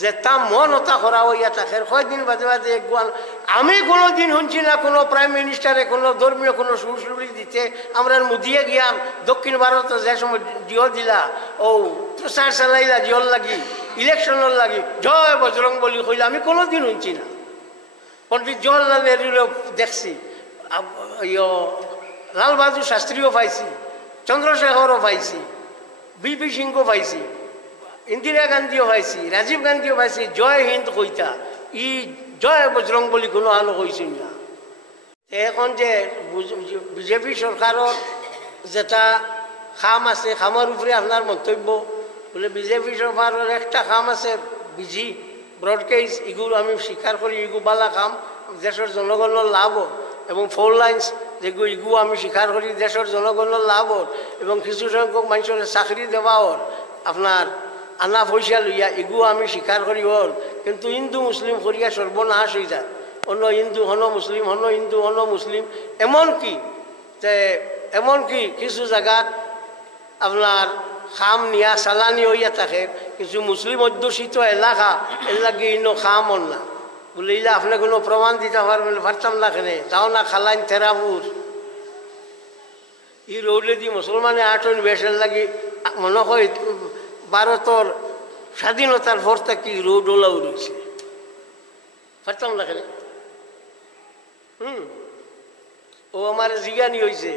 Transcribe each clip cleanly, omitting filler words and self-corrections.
যেটা মন ওটা করা হইয়া থাকে কয়েকদিন বাদে বাদে একগুয়ান আমি কোনো দিন শুনছি না কোনো প্রাইম মিনিস্টারে কোনো ধর্মীয় কোনো সুশ্রুতি দিতে আমরা মুদিয়ে গিয়াম দক্ষিণ ভারতে যে সময় জিও দিলা ও প্রচার চালাইলা জিওর লাগি ইলেকশনের লাগি জয় বজরং বলি কইলা আমি কোনো দিন শুনছি না। পণ্ডিত জওহরলাল নেহরুরও দেখছি, লাল বাহাদুর শাস্ত্রীও পাইছি, চন্দ্রশেখরও পাইছি, বিপি সিংও পাইছি, ইন্দিরা গান্ধীও পাইছি, রাজীব গান্ধীও পাইছি। জয় হিন্দ কইতা ই জয় বজরং বলি কোনো আলো কইছিল না। এখন যে বিজেপি সরকারের যেটা খাম আছে খামের উপরে আপনার মন্তব্য বলে বিজেপি সরকারের একটা খাম আছে বিজি ব্রডকেজ এগুলো আমি স্বীকার করি, এগু বালা কাম দেশের জনগণের লাভ এবং 4 লাইন্স যেগুলো এগুলো আমি স্বীকার করি দেশের জনগণের লাভ এবং কিছু সংখ্যক মানুষের চাকরি দেওয়ার আপনার আনা পয়সা লইয়া এগুলো আমি স্বীকার করি ওর। কিন্তু হিন্দু মুসলিম করিয়া সর্বনাশ হয়ে যায়, অন্য হিন্দু হন মুসলিম হন হিন্দু হন মুসলিম। এমনকি কিছু জায়গাত আপনার খাম নিয়া চালানি হইয়া থাকে, কিছু মুসলিম অধ্যুষিত এলাকা এলাকি ইনো খাম না বলে ইলা আপনি কোনো প্রমাণ দিতে পারবেন পারতাম না কেনে যাও না খালাইন থেরাপুর ই রৌলে দি মুসলমানে আটন বেশের লাগি মনে হয় ভারতের স্বাধীনতার ভর থেকে রোড ওলা উড়েছে পারতাম না কেনে। ও আমার জিজ্ঞানি হয়েছে,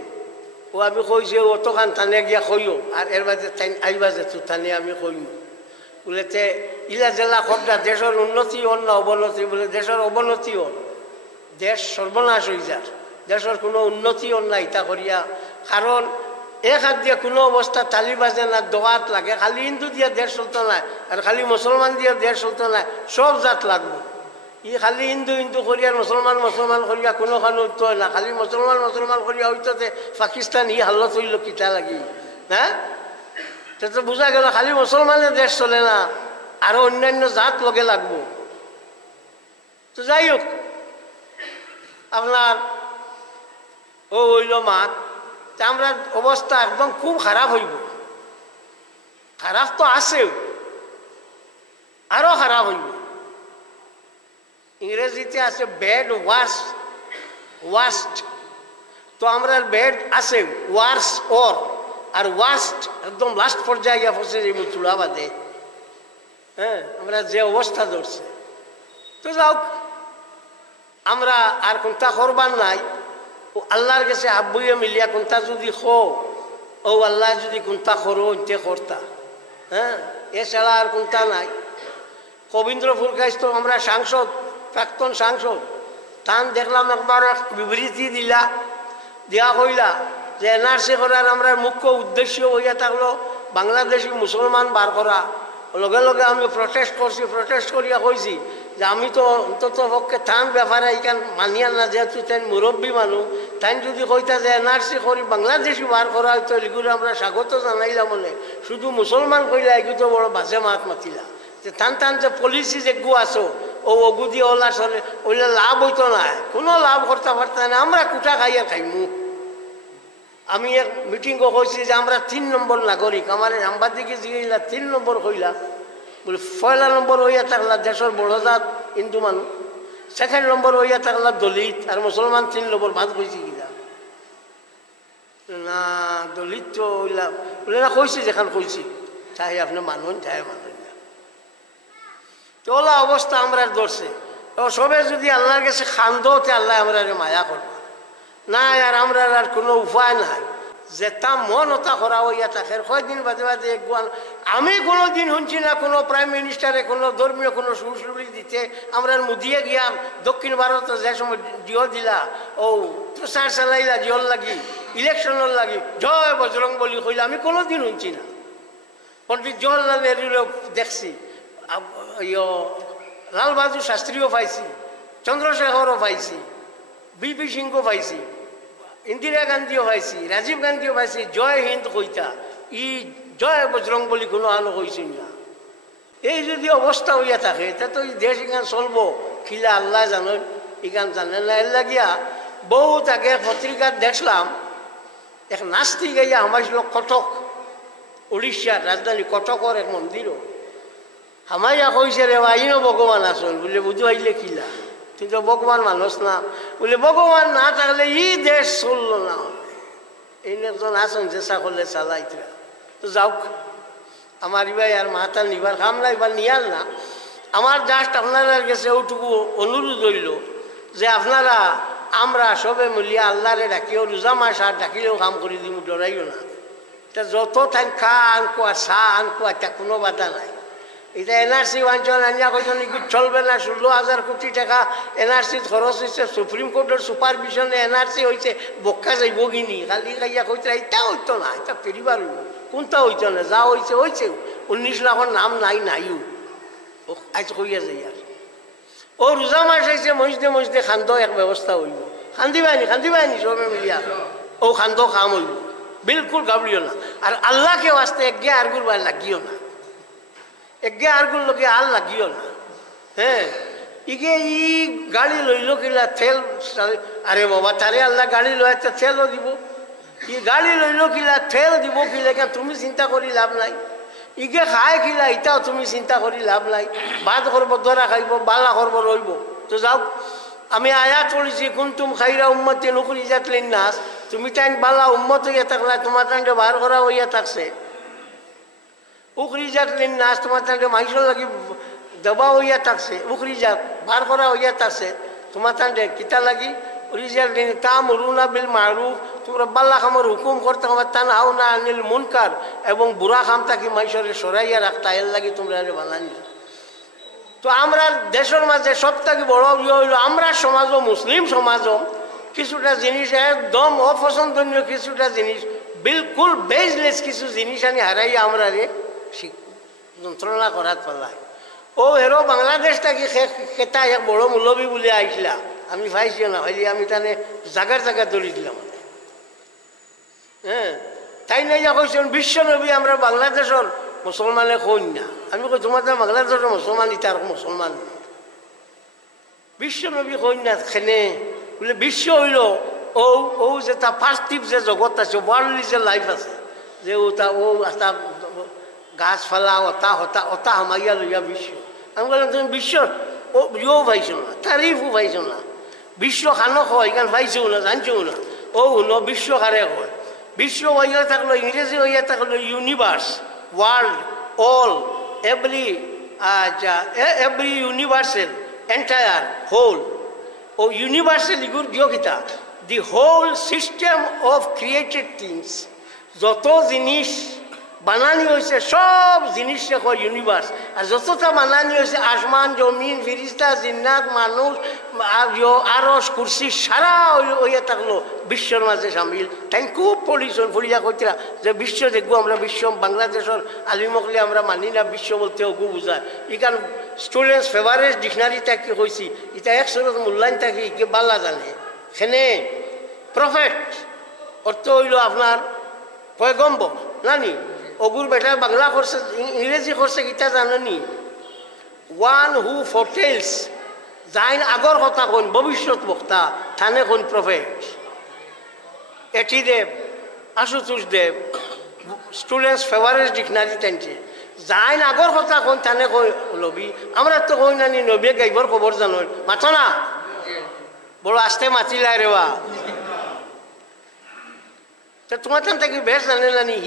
ও আমি কইছে অতখান টানে গিয়া কইও আর এর বাজে আইবা যে তু টানে আমি কইম বলেতে ইলা জেলা খবরা দেশের উন্নতি হন না অবনতি বলে দেশের অবনতি হন, দেশ সর্বনাশ হয়ে যার, দেশের কোনো উন্নতি হন না ইটা করিয়া। কারণ এক হাত দিয়ে কোনো অবস্থা তালি বাজে না, দোয়াত লাগে, খালি হিন্দু দিয়ে দেশ চলতো না আর খালি মুসলমান দিয়ে দেশ চলতো না, সব জাত লাগবো। ই খালি হিন্দু হিন্দু করিয়া মুসলমান মুসলমান করিয়া কোনোখানে উঠতে হয় না, খালি মুসলমান মুসলমান করিয়া হইতে পাকিস্তান ই হালত হইল কিতা লাগি হ্যাঁ। তো বোঝা গেল খালি মুসলমানের দেশ চলে না, আরো অন্যান্য জাত লগে লাগবো। তো যাই হোক আপনার ও হইল মাত, আমরা অবস্থা একদম খুব খারাপ হইব, খারাপ তো আছেও আরো খারাপ হইব। ইংরেজিতে আছে ব্যাড ওয়ার্স্ট, তো আমরা ব্যাড আছে ওয়ার্স আর ওয়ার্স্ট একদম লাস্ট পর্যায়ে গিয়ে পৌঁছে যাইব চুলা বাদে। হ্যাঁ আমরা যে অবস্থা ধরছে, তো যাও আমরা আর কোনটা করবার নাই, ও আল্লাহর কাছে আব্বুয়ে মিলিয়া কোনটা যদি খো ও আল্লাহ যদি কোনটা করো ইতে করতা। হ্যাঁ এছাড়া আর কোনটা নাই। কবীন্দ্রপুর কাছ তো আমরা সাংসদ প্রাক্তন সাংসদ তান দেখলাম একবার বিবৃতি দিয়া কইলা যে এনআরসি করার আমরা মুখ্য উদ্দেশ্য হইয়া থাকলো বাংলাদেশি মুসলমান বার করা। লগে লগে আমি প্রটেস্ট করিয়া কইছি যে আমি তো অন্তত পক্ষে তান ব্যাপারে এখান মানিয়া না, যেহেতু তাই মুরব্বী মানুষ, তাই যদি কইতা যে এনআরসি করি বাংলাদেশি বার করা হয়তো এগুলো আমরা স্বাগত জানাইলাম বলে, শুধু মুসলমান কইলা এগুলো তো বড় বাজে মাত মাতিলা। যে টান যে পলিসি যেগু আছো ও ওগু দিয়ে ওলা সরে ওইলে লাভ হইতো না, কোনো লাভ করতে পারত না, আমরা কুটা খাইয়া খাইমু। আমি এক মিটিংও কইছি যে আমরা 3 নম্বর নাগরিক, আমার সাংবাদিকে জিগাইলা 3 নম্বর কইলা বলে 1 নম্বর হইয়া থাকলা দেশের বড় জাত হিন্দু মানুষ, 2nd নম্বর হইয়া থাকলা দলিত আর মুসলমান 3 নম্বর ভাত কইছি কিনা না দলিত তো হইলা বলে না কইছি যেখান কইছি চাই আপনি মানুন চাই মানুন না। তোলা অবস্থা আমরা ধরছে, সবে যদি আল্লাহর কাছে খান্দতে আল্লাহ আমরা মায়া করবো না, আর আমরা আর কোনো উপায় নাই। যেটা মন ওটা করা হইয়া থাকে কয়েকদিন বাদে বাদে একগুয়ান আমি কোনো দিন শুনছি না কোনো প্রাইম মিনিস্টারে কোনো ধর্মীয় কোনো সুশ্রুতি দিতে আমরা মুদিয়ে গিয়াম দক্ষিণ ভারতে যে সময় জিও দিলা ও প্রচার চালাইলা জিওর লাগি ইলেকশনের লাগি জয় বজরং বলি কইলা আমি কোনো দিন শুনছি না। পণ্ডিত জওহরলাল নেহরুরও দেখছি, লাল বাহাদুর শাস্ত্রীও পাইছি, চন্দ্রশেখরও পাইছি, বিপি সিংও পাইছি, ইন্দিরা গান্ধীও পাইছি, রাজীব গান্ধীও পাইছি। জয় হিন্দ কইতা ই জয় বজরং বলি কোনো আলো কইছিল না। এই যদি অবস্থা হইয়া থাকে তা তো দেশ ইখান চলবো খিলা আল্লাহ জানেন, ইখান জানেন না। এর লাগিয়া বহুত আগে পত্রিকার দেখলাম এক নাস্তি গাইয়া আমার কটক উড়িষ্যার রাজধানী কটকর এক মন্দিরও হামাইয়া কইছে রে আইনও ভগবান আসল বলে বুঝু আইলে কিলা তুই তো ভগবান মানুষ না বলে ভগবান না থাকলে ই দেশ চলল না এই একজন আসন চেষ্টা করলে চালাইতরা তো যাওক আমার ইবাই আর মাতাল নিবার কাম না এবার নিয়াল না আমার জাস্ট আপনার কাছে ওটুকু অনুরোধ হইল যে আপনারা আমরা সবে মিলিয়া আল্লাহরে ডাকিও রোজা মাস আর ডাকিলেও কাম করে দিব ডরাইও না এটা যত টাইম খা আনকো আর চা আনকো এটা কোনো বাধা নাই এটা এনআরসি অঞ্চল আনিয়া কইছেন চলবে না 16,000 কোটি টাকা এনআরসি খরচ হয়েছে সুপ্রিম কোর্টের সুপারভিশনে এনআরসি হয়েছে বক্কা যাইব কিনি খালি খাইয়া কইতে এটা হইতো না এটা ফেরিবার হইব কোনটা হইতো না যা হয়েছে হয়েছে 19 লাখের নাম নাই নাইও ও আজ কইয়া যাই আর ও রোজা মাস আইছে মসজিদে খান্দ এক ব্যবস্থা হইব খান্দিবানি সবে মিলিয়া ও খান্দ কাম হইব বিলকুল গাবলিও না আর আল্লাহকে ওয়াস্তে একগে আরগুর বার লাগিও না একগে আরগুর লোকে আর লাগিও না হ্যাঁ ইগে ই গাড়ি লইল কিলা তেল আরে বাবা তারে আল্লাহ গাড়ি লয় তেলও দিব ই গাড়ি লইল কিলা তেল দিব কিলা তুমি চিন্তা করি লাভ নাই ইগে খায় কিলা ইটাও তুমি চিন্তা করি লাভ নাই ভাত করব দরা খাইব বালা করব রইব তো যাও আমি আয়াত পড়েছি কুনতুম খাইরা উম্মতি নুখরিজাত লিন্নাস তুমি টাইম বালা উম্মত হইয়া থাকলা তোমার টাইমে বার করা হইয়া থাকছে উখরিজাত লিন্নাস তোমার টাইমে মাইসর লাগি দেবা হইয়া থাকছে উখরিজাত বার করা হইয়া থাকছে তোমার টাইমে কিতা লাগি রিজাত দিন তা'মুরুনা বিল মা'রুফ তোমরা বালা কামের হুকুম করতে হবে তানহাউনা আনিল মুনকার এবং বুড়া কাম থাকি মাইসরে সরাইয়া রাখতা এর লাগি তোমরা বানানি তো আমরা দেশের মাঝে সবথেকে বড় ইয়ে হইল আমরা সমাজও মুসলিম সমাজও কিছুটা জিনিস একদম অপছন্দনীয় কিছুটা জিনিস বিলকুল বেজলেস কিছু জিনিস আনি হারাইয়া আমরা রে যন্ত্রণা করাত পালাই ও হেরো বাংলাদেশ থাকি কেতা এক বড় মূলবী বলে আইসলা আমি পাইছিও না হইলে আমি তানে জাগার ধরি দিলাম হ্যাঁ তাই নাই যা কইছেন বিশ্ব নবী আমরা বাংলাদেশের মুসলমানে কই না আমি কই তোমাদের বাংলাদেশের মুসলমান ইতার মুসলমান বিশ্ব নবী কই না খেনে বলে বিশ্ব হইল ও ও যে তা পার্থিব যে জগৎ আছে ওয়ার্ল্ডলি যে লাইফ আছে যে ওটা ও তা গাছপালা ওটা হামাইয়া লইয়া বিশ্ব আমি বললাম তুমি বিশ্ব ও ইও পাইছো না তারিফও পাইছো না বিশ্ব খানো কয় এখান পাইছো না জানছো না ও ন বিশ্ব কারে কয় বিশ্ব হইয়া থাকলো ইংরেজি হইয়া থাকলো universe world all every universal entire whole ও ইউনিভার্সাল ইগুর দিও কিতা the whole system of created things যত জিনিস বানানি হয়েছে সব জিনিসে কয় ইউনিভার্স আর যতটা বানানি হয়েছে আসমান জমিন ফিরিস্তা জিন্নাত মানুষ আরস কুরসি সারা হইয়া থাকলো বিশ্বর মাঝে সামিল তাই খুব পড়িয়া কইতরা যে বিশ্ব দেখবো আমরা বিশ্ব বাংলাদেশের আলিমকলে আমরা মানি না বিশ্ব বলতে ওগু বুঝায় ইকান স্টুডেন্টস ফেভারেট ডিকশনারি থাকি কইছি এটা এক সুরত মূল্যায়ন থাকি কে বাল্লা জানে সেনে প্রফেট অর্থ হইল আপনার পয়গম্বর জানি অগুর বেটা বাংলা করছে ইংরেজি করছে গীতা জাননি ওয়ান হু ফোরটেলস যাইন আগর কথা কোন ভবিষ্যৎ বক্তা থানে কোন প্রফেট এটি দেব আশুতোষ দেব স্টুডেন্টস ফেভারেট ডিকশনারি টানছে যাইন আগর কথা কোন থানে কই নবী আমরা তো কই নানি নবী গাইবর খবর জানো মাথো না বড় আস্তে মাতিলাই রে বা তো তোমার টান থেকে বেশ জানে নানি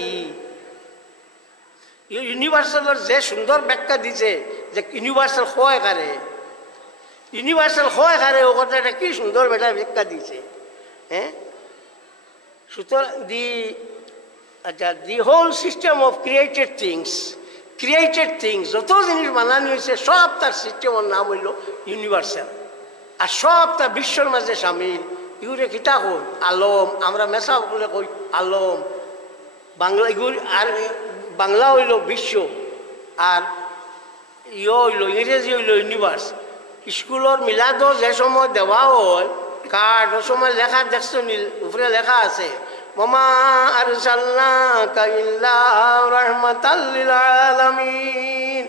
ইউনিভার্সালের যে সুন্দর ব্যাখ্যা দিছে যে ইউনিভার্সাল হয় ও কথাটা কি সুন্দর বেটা ব্যাখ্যা দিছে হ্যাঁ সুতরাং the whole system of created things যত জিনিস বানানি হয়েছে সব তার সিস্টেমের নাম হইল ইউনিভার্সাল আর সব তার বিশ্বর মাঝে সামিল ইউরে কিতা কই আলম আমরা মেসা বলে কই আলম বাংলা ইগুর আর বাংলা হইল বিশ্ব আর হইল ইংরেজি হইল ইউনিভার্স স্কুলের মিলাদও যে সময় দেওয়া হয় কার্ড ও সময় লেখা দেখছো উপরে লেখা আছে মামা আরসালনাকা ইল্লা রাহমাতাল লিল আলামিন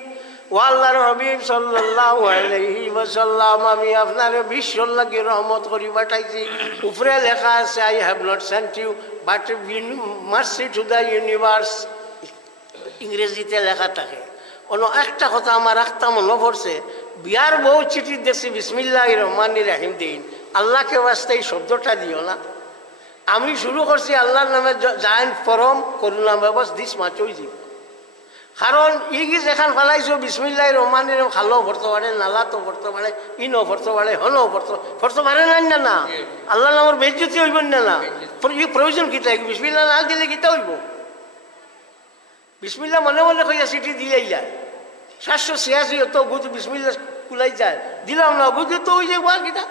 ও আল্লাহর হাবিব সাল্লাল্লাহু আলাইহি ওয়াসাল্লাম আমি আপনার বিশ্বর লাগি রহমত করি পাঠাইছি উপরে লেখা আছে I have not sent you but mercy to the universe ইংরেজিতে লেখা থাকে অন্য একটা কথা আমার রাখতা মনে পড়ছে, বিয়ার বউ চিঠি দেখছি বিসমিল্লাহির রহমানির রাহিম দিন, আল্লাহকে বাস্তে এই শব্দটা দিও না। আমি শুরু করছি আল্লাহর নামে জাইন পরম করুণাময়, বস দিস মাছ হয়ে যাব। কারণ ই কি যেখান ফেলাইছো বিসমিল্লাহির রহমানির খালো ভরতে পারে, নালা তো ভরতে পারে, ইনও ভরতে পারে, হনও ভরতে পারে না না আল্লাহ নামের বেজ্জতি হইব না না। প্রয়োজন কিতা বিসমিল্লাহ না দিলে কিতা হইব? বিসমিল্লাহ মনে মনে কইয়া চিঠি দিলেই যায়। 786 অত গুদ বিসমিল্লাহ কুলাই যায়, দিলাম না গুদ তো হয়ে যায় আর কিতা।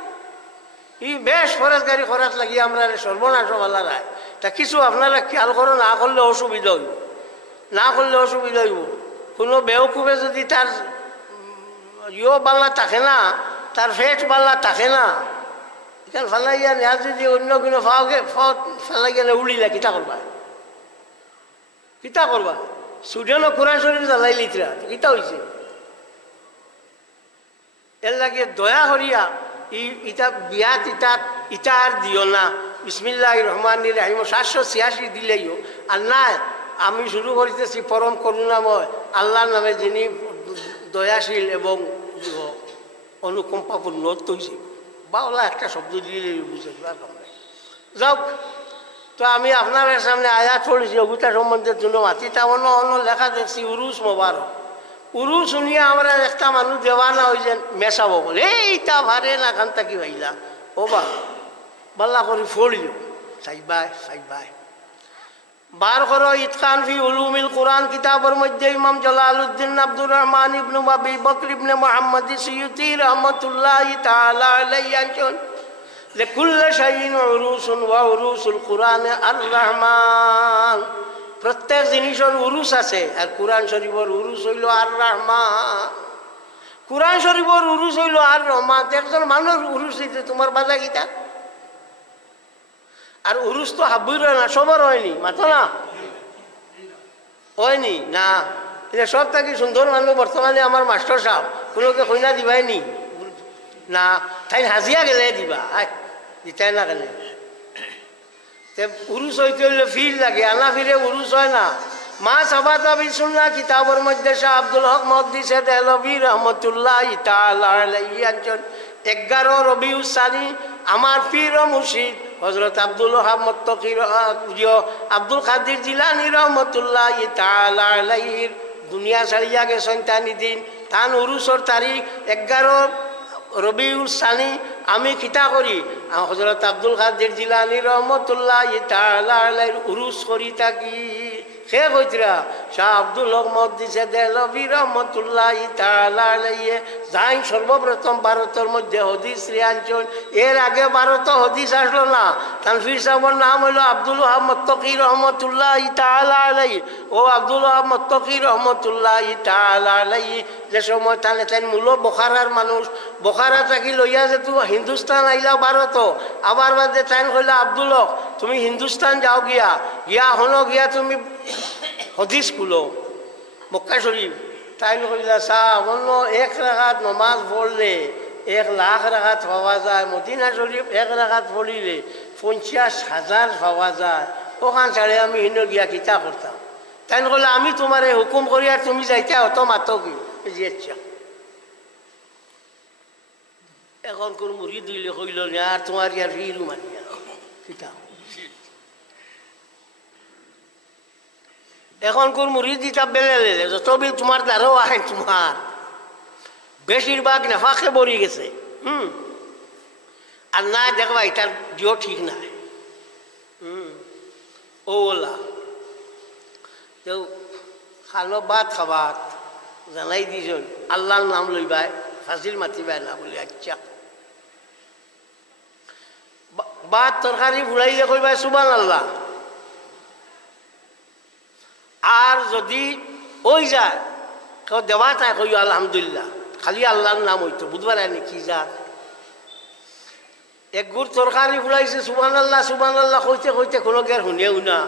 ই বেশ খরচ গাড়ি খরচ লাগিয়ে আমরা সর্বনাশ ভালা রায়। তা কিছু আপনারা খেয়াল করো, না করলে অসুবিধা হইব, না করলে অসুবিধা হইব। কোনো বেউকুফে যদি তার বাল্লা থাকে না, তার ফেট বাল্লা থাকে না, এখানে ফেলাইয়া নেওয়া যদি অন্য কোনো ফেলাইয়া উড়িলা কিতা করবা? কিতা করবা? সুডেনও কোরআন শরীফ জ্বালাই লিতরা কিতা হয়েছে? এর লাগে দয়া করিয়া ইটা বিয়াত ইটা আর দিও না। বিসমিল্লাহির রহমানির রাহিম 786 দিলেইও। আর না, আমি শুরু করিতেছি পরম করুণাময় আল্লাহর নামে, যিনি দয়াশীল এবং অনুকম্পাপূর্ণ তৈছে। বাংলা একটা শব্দ দিলে বুঝে যাওক। তো আমি আপনার সামনে আয়াত পড়েছি ওগুটা সম্বন্ধের জন্য মাতিটা অন্য অন্য লেখা দেখছি উরুস মোবারক। উরুস শুনিয়া আমরা একটা মানুষ দেওয়ানা হয়ে যে মেশাবো বলে এইটা ভারে না খান থাকি ভাইলা ও বা বাল্লা করে ফড়িও সাইবাই বার করো ইতকান ফি উলুমিল কোরআন কিতাবের মধ্যে ইমাম জালালউদ্দিন আব্দুর রহমান ইবনে আবি বকর ইবনে মুহাম্মদ সিয়ুতি রাহমাতুল্লাহি তাআলা আলাইহি আনছেন লিকুল্লি শাইইন উরুসুন ওয়া উরুসুল কোরআন আর রহমান। প্রত্যেক জিনিসের উরুস আছে, আর কোরআন শরীফের উরুস হইল আর রহমান। কোরআন শরীফের উরুস হইল আর রহমান। একজন মানুষ উরুস দিতে তোমার বাজা গীতা। আর উরুস তো হাবুর হয় না, সবার হয়নি, মাথা না হয়নি না। এটা সব থাকি সুন্দর মানুষ বর্তমানে আমার মাস্টার সাহেব কোনোকে কইনা দিবাইনি না, তাই হাজিয়া গেলে দিবা, দিতাই না গেলে উরুস হইতে হইলে ফির লাগে, আনা ফিরে উরুস হয় না। মা সাবাতা বিসুন্নাহ কিতাবের মধ্যে শাহ আব্দুল হক মুহাদ্দিস দেহলভী রাহমাতুল্লাহি তাআলা আলাইহি আনছেন 11 রবিউল সানি আমার পীর ও মুর্শিদ হযরত আব্দুল ওহাব মুত্তাকি আব্দুল কাদের জিলানী রাহমাতুল্লাহি তাআলা আলাইহি দুনিয়া ছাড়িয়া গেছেন তানি দিন। তান উরুসর তারিখ 11 রবিউল সানি। আমি খিতা করি হযরত আব্দুল কাদের জিলানী রাহমাতুল্লাহি তাআলা আলাইহির উরুস করি থাকি। সে কইতরা শাহ আব্দুল হক মুহাদ্দিস দেহলভী রাহমাতুল্লাহি তাআলা আলাইহি যাই সর্বপ্রথম ভারতের মধ্যে হদিস রিয়াঞ্চল। এর আগে ভারতে হদিস আসলো না। তানফির সাহেবের নাম হইল আব্দুল ওহাব মুত্তাকি রাহমাতুল্লাহি তাআলা আলাইহি। ও আব্দুল ওহাব মুত্তাকি রাহমাতুল্লাহি তাআলা আলাইহি যে সময় তাই মূল বোখারার মানুষ, বোখারা থাকি লইয়া যে তুমি হিন্দুস্তান আইলা ভারত, আবার বাদে তাই কইলা আব্দুল হক তুমি হিন্দুস্তান যাও গিয়া হনো গিয়া তুমি হদিস খুলো মক্কা শরীফ। তাই কইলা সাহ অন্য 1 রাকাত নমাজ পড়লে 1 লাখ রাকাত পাওয়া যায়, মদিনা শরীফ 1 রাকাত পড়িলে 50,000 পাওয়া যায়। ওখান ছাড়ে আমি হিন্দু গিয়া কিতা করতাম। তাই কইলা আমি তোমার হুকুম করি আর তুমি যাইতে অত মাতো কি ইচ্ছা। এখন কোন মুড়ি দিলে কইল না আর তোমার ইয়ার হিরু মানিয়া কিতা। এখন কোন মুড়ি দিতা বেলে যত বিল তোমার দ্বারাও আহে, তোমার বেশিরভাগ নেফাকে বড়ি গেছে। আর না দেখবা এটার দিও ঠিক নাই। ওলা তো খালো ভাত খাবাত জানাই দিছন আল্লাহর নাম লইবাই, ফাজিল মাতিবাই না বলে। আচ্ছা ভাত তরকারি ফুলাইলে কইবাই সুবহানাল্লাহ। আর যদি ওই যায় কেউ দেওয়া তাই কই আলহামদুলিল্লাহ, খালি আল্লাহর নাম হইতো বুধবার আনি কি যা এক গুড় তরকারি ফুলাইছে সুবহানাল্লাহ সুবহানাল্লাহ কইতে কইতে কোনো কে শুনেও না।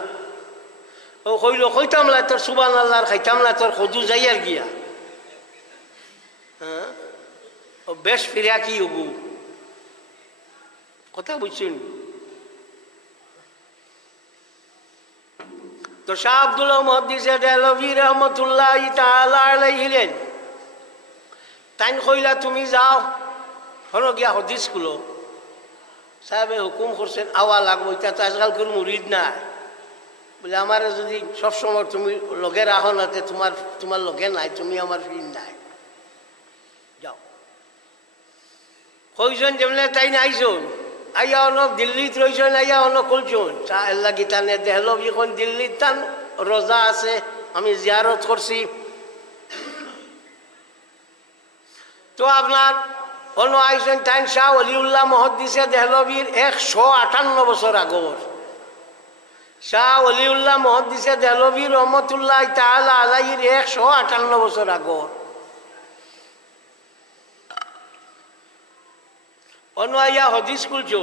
ও কইল কইতাম না তোর সুবহানাল্লাহ খাইতাম না তোর খদু যাই আর গিয়া। হ্যাঁ ও বেশ ফিরিয়া কি হব কথা বুঝছেন। তো তো শাহ আব্দুল মুহাদ্দিসে দেহলভী রহমতুল্লাহ তাআলা আলাইহি তাইন কইলা তুমি যাও হলো গিয়া হদিস গুলো সাহেবে হুকুম করছেন আওয়া লাগবো এটা তো আজকাল কোন মুরিদ নাই বলে আমার যদি সবসময় তুমি লগে রাখো না তোমার লগে নাই তুমি আমার ফির নাই যাও কইজন যেমনে তাই আইসন আইয়া অনেক দিল্লিত রইছেন আইয়া অনেক খুলছন আল্লাহ গীতানে দেহলভী এখন দিল্লির তান রোজা আছে আমি জিয়ারত করছি তো আপনার অন্য আইসেন টাইম শাহ অলিউল্লাহ মুহাদ্দিসে দেহলভীর 158 বছর আগর শাহ অলিউল্লাহ মুহাদ্দিসে দেহলভী রহমতুল্লাহ তাআলা আলাইহির 158 বছর আগর অন্য আইয়া হদিস কুলছো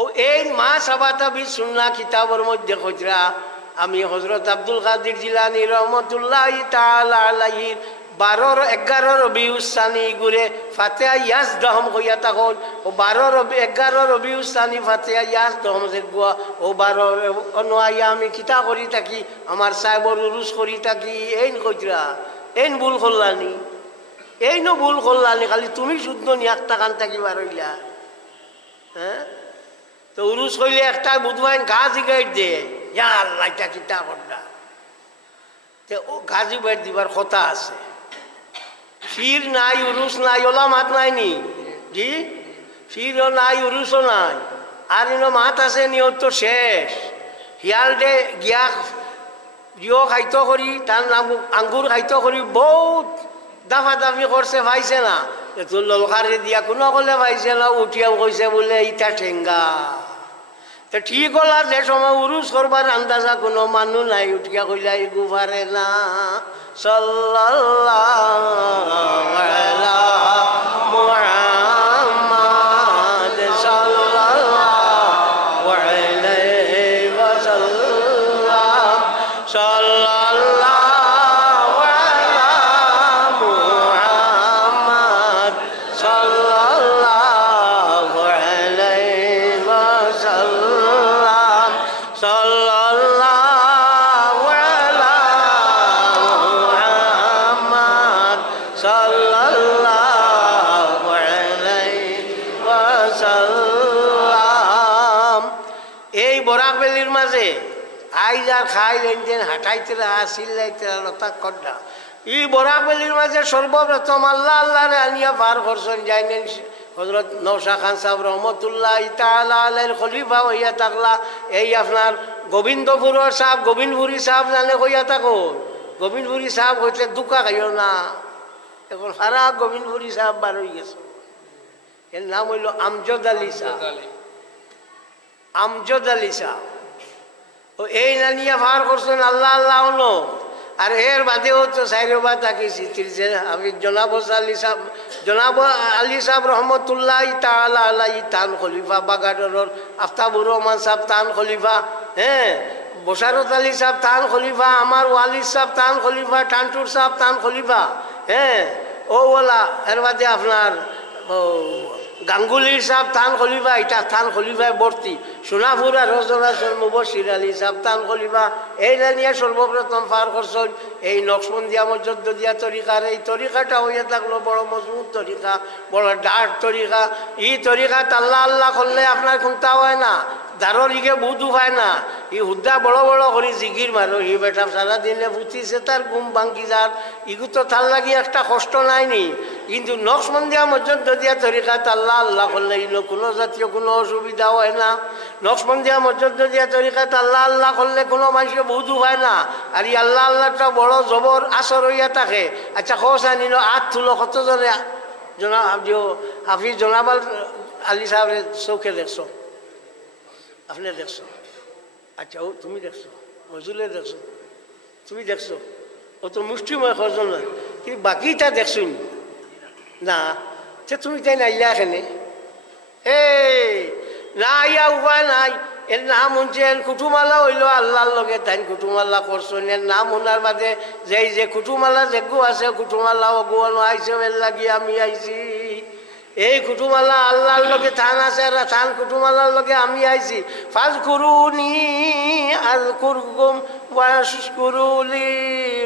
ও এই মা সাবাতা বি সুন্না কিতাবের মধ্যে খজরা আমি হযরত আব্দুল কাদের জিলানী রহমতুল্লাহ তাআলা আলাইহির 12-11 রবিউল সানি গুরে ফাতিহা ইয়াস দহম কইয়া তখন ও 12-11 রবিউল সানি ফাতিহা ইয়াস দহম যে গুয়া ও 12 অনয়া আমি কিতা করি থাকি আমার সাহেবর উরুস করি থাকি এইন কইরা এইন ভুল করলানি এইনো ভুল করলানি খালি তুমি শুদ্ধ নি একটা কান থাকি বারইলা হ্যাঁ তো উরুস কইলে একটা বুধবাইন গাজি গাইড দে ইয়া আল্লাহ এটা কিতা করলা তে ও গাজি বাইট দিবার কথা আছে ফির নাই উরুস নাই ওলা মাত নাই নি জি ফিরও নাই উরুসও নাই আর ইনো মাত আছে নিয়ত তো শেষ হিয়াল দে গিয়া জিও খাইতো করি তার নাম আঙ্গুর খাইতো করি বহুত দাফা দাফি করছে পাইছে না তোর ললকারে দিয়া কোনো কলে পাইছে না উঠিয়াও কইছে বলে ইটা ঠেঙ্গা তো ঠিক হল আর যে সময় উরুস করবার আন্দাজা কোনো মানুষ নাই উঠিয়া কইলা এগু পারে না সাল্লাল্লাহু আলা মুহাম্মাদ সাল্লাল্লাহু আলাইহি ওয়াসাল্লাম সাল্লাল্লাহু আলা মুহাম্মাদ সাল্লাল্লাহু আলাইহি ওয়াসাল্লাম সাল্লাল্লাহু আলা মুহাম্মাদ সাল্লাল্লাহু আলাইহি ওয়াসাল্লাম এই বরাক বেলির মাঝে আইজার খাই লেনদেন হাঁটাইতে চিল্লাইতে লতা কড্ডা এই বরাক বেলির মাঝে সর্বপ্রথম আল্লাহ আল্লাহরে আনিয়া পার করছেন যাইনেন হযরত নওশা খান সাহেব রহমতুল্লাহ তাআলা আলাইহির খলিফা হইয়া থাকলা এই আপনার গোবিন্দপুরের সাহেব গোবিন্দপুরী সাহেব জানে হইয়া থাকো গোবিন্দপুরী সাহেব হইতে দুকা খাইও না এখন সারা গোবিন্দপুরী সাহেব বার হয়ে গেছে এর নাম হইল আমজদ আলী সাহেব আমজদ আলী সাহেব ও এই নানিয়া ভার করছেন আল্লাহ আল্লাহ হলো আর এর বাদেও তো সাইরবা তাকিয়েছি আমি জনাব আলী সাহেব রহমতুল্লাহ তাআলা আলাইহি তান খলিফা বাগাডরের আফতাবুর রহমান সাহেব তান খলিফা হ্যাঁ বশারত আলী সাহেব তান খলিফা আমার ওয়ালিদ সাহেব তান খলিফা টানটুর সাহেব তান খলিফা হ্যাঁ ও ওলা এর বাদে আপনার গাঙ্গুলির সাহেব তান খলিফা এটা তান খলিফায় ভর্তি সোনাপুরা রজনাচল মুবশির আলী সাহেব তান খলিফা এই নিয়ে সর্বপ্রথম পার করছেন এই নকশবন্দিয়া মজদ্দিয়া তরিকার এই তরিকাটা হইয়া থাকলো বড় মজবুত তরিকা বড় ডার্ক তরিকা এই তরিকাত আল্লাহ আল্লাহ করলে আপনার খুঁতা হয় না দারোর ইগে বুধ হয় না ই হুদ্দা বড় বড় করে জিগির মারো ই বেটা সারাদিনে ফুটিছে তার ঘুম ভাঙ্গি যার ইগু তো তার লাগি একটা কষ্ট নাইনি কিন্তু নকশবন্দিয়া মজদ্দিয়া তরিকাত আল্লাহ আল্লাহ করলে ইনো কোনো জাতীয় কোনো অসুবিধা হয় না নকশবন্দিয়া মজদ্দিয়া তরিকাত আল্লাহ আল্লাহ করলে কোনো মানুষের বুধ হয় না আর ই আল্লাহ আল্লাহটা বড় জবর আসর হইয়া থাকে আচ্ছা খোসা নিল আট তুলো কতজনে হাফিজ জনাবাল আলী সাহেবের চৌকে দেখছো আপনি দেখছো আচ্ছা ও তুমি দেখছো মজুলে দেখছো তুমি দেখছো ও তো মুষ্টিময় খরচ নয় কিন্তু বাকিটা দেখছো না সে তুমি তাই না ইয়া এখানে না ইয়া উপায় নাই এর নাম শুনছেন কুটুমালা হইল আল্লাহর লগে তাই কুটুমালা করছেন এর নাম শোনার বাদে যে কুটুমালা যেগু আছে কুটুমালা অগুয়ানো আইসে এর লাগি আমি আইছি এই কুটুমালা আল্লাহর লগে থান আছে আর থান কুটুমালার লগে আমি আইছি ফাজকুরুনি আযকুরকুম ওয়াশকুরুলি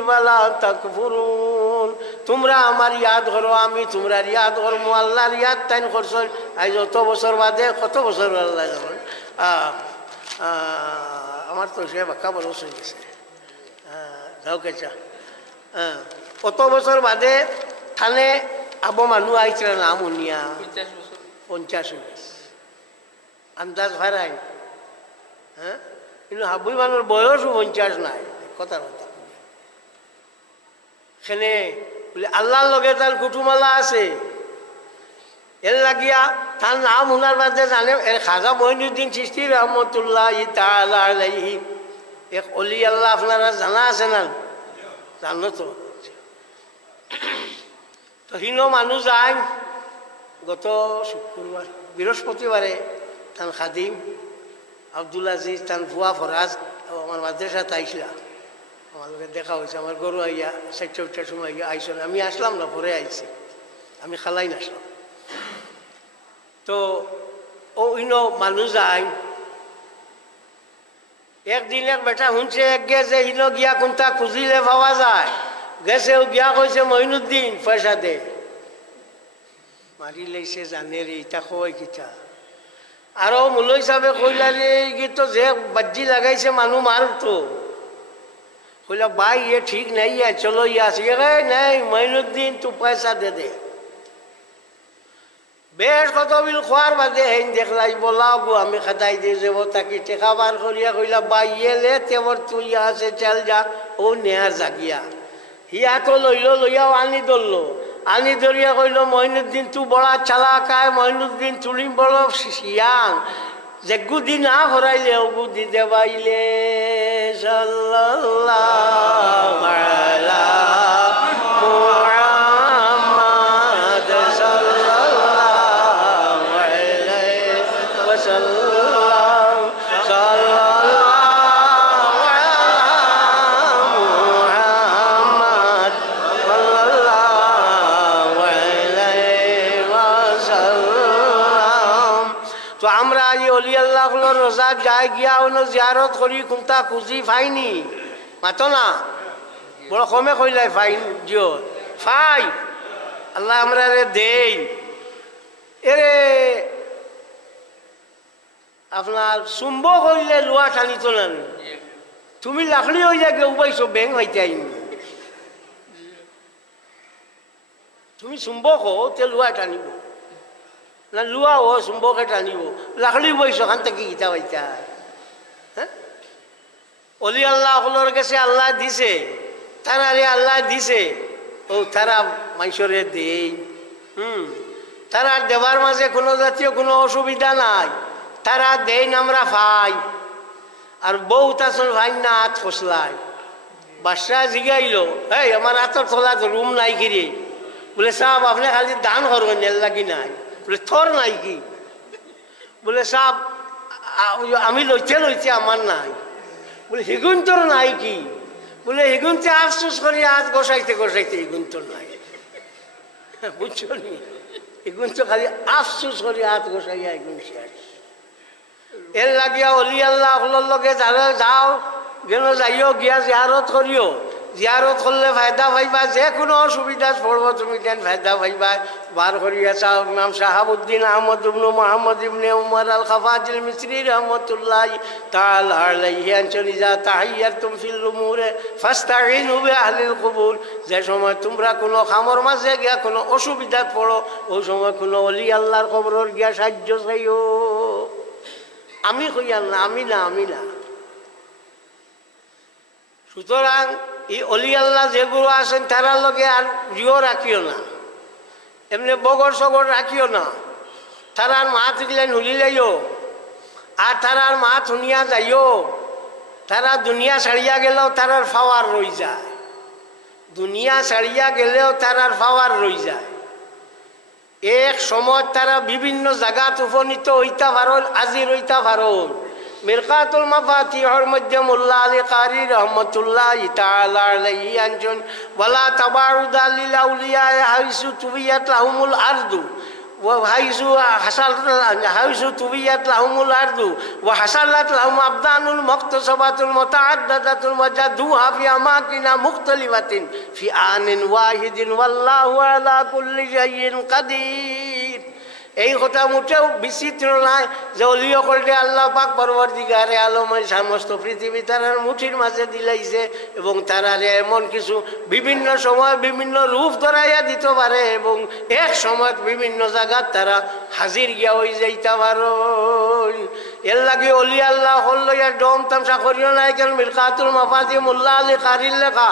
ওয়ালা তাকফুরুন। তোমরা আমার ইয়াদ করো, আমি তোমরা ইয়াদ করবো। আল্লাহর ইয়াদ তাইন করছেন আজ অত বছর বাদে, কত বছর আল্লাহ যাবেন। আমার তো সে বাক্কা বরস হয়ে গেছে, যাও কেচা। কত বছর বাদে থানে আবো মানুষ আইছিল না মুনিয়া 50 আন্দাজ ভাড়াই। হ্যাঁ, কিন্তু হাবুই মানুষ বয়সও 50 নাই, কথার কথা। সেনে বলে আল্লাহর লগে তার কুটুমালা আছে, এর লাগিয়া তার নাম শোনার বাদে জানে এর খাজা মঈনুদ্দিন চিশতি রহমতুল্লাহ তাআলা আলাইহি এক অলি আল্লাহ। আপনারা জানা আছে না? জানো তো। তো হিনো মানুষ যায় গত শুক্রবার বৃহস্পতিবারে তান খাদিম আব্দুল আজিজ তান ভুয়া ফরাজ আমার মাদ্রাসা আইসলা, আমার লোকের দেখা হয়েছে। আমার গরু আইয়া 4টার সময় আইসল, আমি আসলাম না, পরে আইছি, আমি খালাই আসলাম। তো ও ইনো মানুষ যায়। একদিন এক বেটা শুনছে এক গে যে ইনো গিয়া কোনটা খুঁজিলে পাওয়া যায়, গেছে ও গিয়া কইছে মঈনুদ্দিন পয়সা দে। মারি লাইছে জানে রে, ইটা কয় কিতা। আর মুলো হিসাবে কইলা রে তো যে বাজি লাগাইছে মানুষ মারতো। কইলা ভাই ये ठीक नहीं है, चलो यहाँ से। नहीं মঈনুদ্দিন তু পয়সা দে দে। বেশ কত বিল খোয়ার বাদে হেন দেখলাই বলাও গো আমি খাদাই দিয়ে যাবো তাকে টেকা বার করিয়া কইলা ভাই লে তেমর তুই আছে চল যা। ও নেহার জাগিয়া হিয়া তো লইয়াও আনি ধরলো। আনি ধরিয়া কইল মঈনুদ্দিন তু বড়া চালাকায়, মঈনুদ্দিন তুলি বড় শিয়ান, যে গুদি না হরাইলে ও গুদি দেবাইলে। সাল্লাল্লাহু আলা মুহাম্মাদ সাল্লাল্লাহু আলাইহি ওয়াসাল্লাম। সাল্লাল্লাহু আলা মুহাম্মাদ সাল্লাল্লাহু আলাইহি ওয়াসাল্লাম। তো আমরা এই অলি আল্লাহর রোজা যাই গিয়া অন্য জিয়ারত করি কোনটা খুঁজি ফাইনি মাতো না, বড় কমে কইলাই ফাইন জিও ফাই আল্লাহ আমরা দেই। এরে আপনার চুম্ব কইলে লোয়া টানিত না, তুমি লাখলি হইয়া কেউ পাইছো ব্যাং হইতে আইনি। তুমি চুম্ব কো তে লোয়া টানিব না, লুয়া ও চুম্বকে টানিব, লাখলি বইছো খান থেকে গীতা বাইতা। হ্যাঁ, অলি আল্লাহ সকলের কাছে আল্লাহ দিছে, তারারে আল্লাহ দিছে, ও তারা মানুষরে দেই। তারা দেবার মাঝে কোনো জাতীয় কোনো অসুবিধা নাই, তারা দেন আমরা ভাই। আর বউ তাছন ভাই না হাত খসলাই। বাদশাহ জিগাইল এই আমার হাতের তলা রুম নাই কিরে? বলে সাহেব আপনি খালি দান করবেন এর লাগি নাই। বলে থর নাই কি? বলে সাহেব আমি লইতে আমার নাই। বলে হিগুন তোর নাই কি? বলে হিগুনতে আফসোস করি হাত গোসাইতে হিগুন তোর নাই। বুঝছো নি? হিগুন তো খালি আফসোস করি হাত গোসাইয়া হিগুন শেষ। এর লাগিয়া অলি আল্লাহ লগে যাও গেল যাইও গিয়া জিয়ারত করিও। জিয়ারত করলে ফায়দা পাইবা, যে কোনো অসুবিধা পড়বো তুমি কেন ফায়দা পাইবা। বার করিয়া চাও ইমাম শাহাবুদ্দিন আহমদ ইবনে মুহাম্মদ ইবনে উমর আল খাফাজিল মিসরি রহমতুল্লাহ তাআলা আলাইহি আনচনি যা তাহিয়াতুম ফিল উমুরে ফাস্তাইনু বিআহলিল কুবুর। যে সময় তোমরা কোনো খামর মাঝে গিয়া কোনো অসুবিধা পড়ো, ওই সময় কোনো অলি আল্লাহর কবরের গিয়া সাহায্য চাইও। আমি কইয়ার না, আমি না। সুতরাং এই অলি আল্লাহ যেগুলো আছেন তারার লগে আর জিও রাখিও না, এমনি বগর সগর রাখিও না। তারার মাত দিলেন হুলি যাইও, আর তারার মাত শুনিয়া যাইও। তারা দুনিয়া ছাড়িয়া গেলেও তারার ফাওয়ার রই যায়, দুনিয়া ছাড়িয়া গেলেও তারার ফাওয়ার রই যায়। এক সময় তারা বিভিন্ন জায়গাত উপনীত হইতা পারল, আজি রইতা পারল। মিরকাতুল মাফাতিহর মধ্যে মোল্লা আলী কারি রহমতুল্লাহ তাআলা আলাইহি আনজন ওয়ালা তাবারুদা লিল আউলিয়া হাইসু তুবিয়াত লাহুমুল আরদু وحيث طويت لهم الأرض وحصلت لهم أبدان مكتسبة متعددة وجدوها في أماكن مختلفة في آن واحد والله على كل شيء قدير এই কথা মোটেও বিচিত্র নাই যে অলিয়কলটে আল্লাহ পাক পরবর্তীকারে আলমের সমস্ত পৃথিবী তারার মুঠির মাঝে দিলাইছে এবং তারারে এমন কিছু বিভিন্ন সময় বিভিন্ন রূপ ধরাইয়া দিতে পারে এবং এক সময় বিভিন্ন জায়গার তারা হাজির গিয়া হয়ে যাইতে পারো। এর লাগে অলি আল্লাহ হল্লইয়া ডম তামসা করিও নাই কেন মিরকাতুল মাফাতি মোল্লা আলী কারির লেখা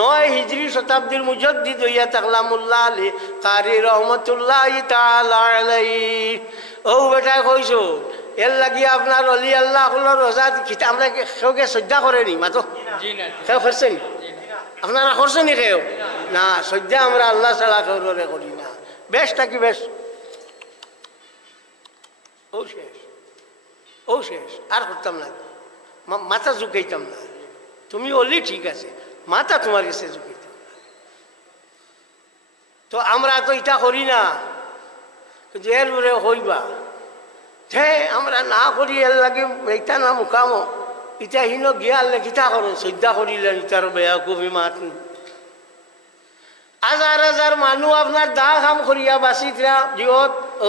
9 হিজরি শতাব্দীর মুজদ্দিদ হইয়া থাকলা মোল্লা আলী কারি রহমতুল্লাহ তাআলা আলাইহি। ও বেটা কইছো এর লাগিয়ে আপনার অলি আল্লাহ রোজা খিতা আমরা কেউকে শ্রদ্ধা করেনি মাতো কেউ করছেন আপনারা করছেন নি কেউ না শ্রদ্ধা আমরা আল্লাহ ছাড়া কেউ করি না। বেশটা কি বেশ ও শেষ আর করতাম না মাথা ঝুঁকাইতাম না। তুমি অলি ঠিক আছে মাথা তোমার কাছে ঝুঁকাইতাম না। তো আমরা তো এটা করি না এর উপরে হইবা হে আমরা না করি এর লাগে এইটা না মুকামো ইটা হিন গিয়ার লেখিতা করেন শ্রদ্ধা করিলেন ইটার বেয়া কবি মাত হাজার হাজার মানুষ আপনার দা কাম করিয়া বাঁচিতরা জিহত ও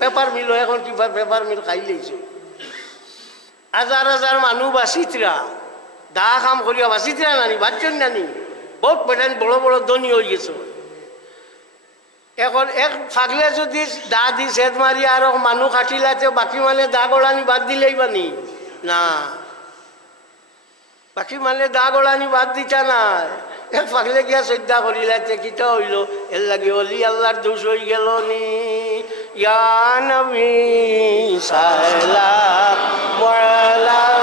পেপার মিল এখন কিবা পেপার মিল খাই লেছে হাজার হাজার মানুষ বাঁচিতরা দা কাম করিয়া বাঁচিতরা নানি বাচ্চন নানি বহুত পেটেন বড় বড় ধনী হয়ে গেছে। এখন এক ফাগলে যদি দা দি সেদ মারি আর মানুষ কাটিলাতে বাকি মানে দা গড়ানি বাদ দিলেই বানি না বাকি মানে দা গড়ানি বাদ দিতা না এক ফাগলে গিয়া শ্রদ্ধা করিলাতে কিতা হইল এর লাগে অলি আল্লাহর দোষ হয়ে গেল নি। ইয়া নবী সালাম আলাইহি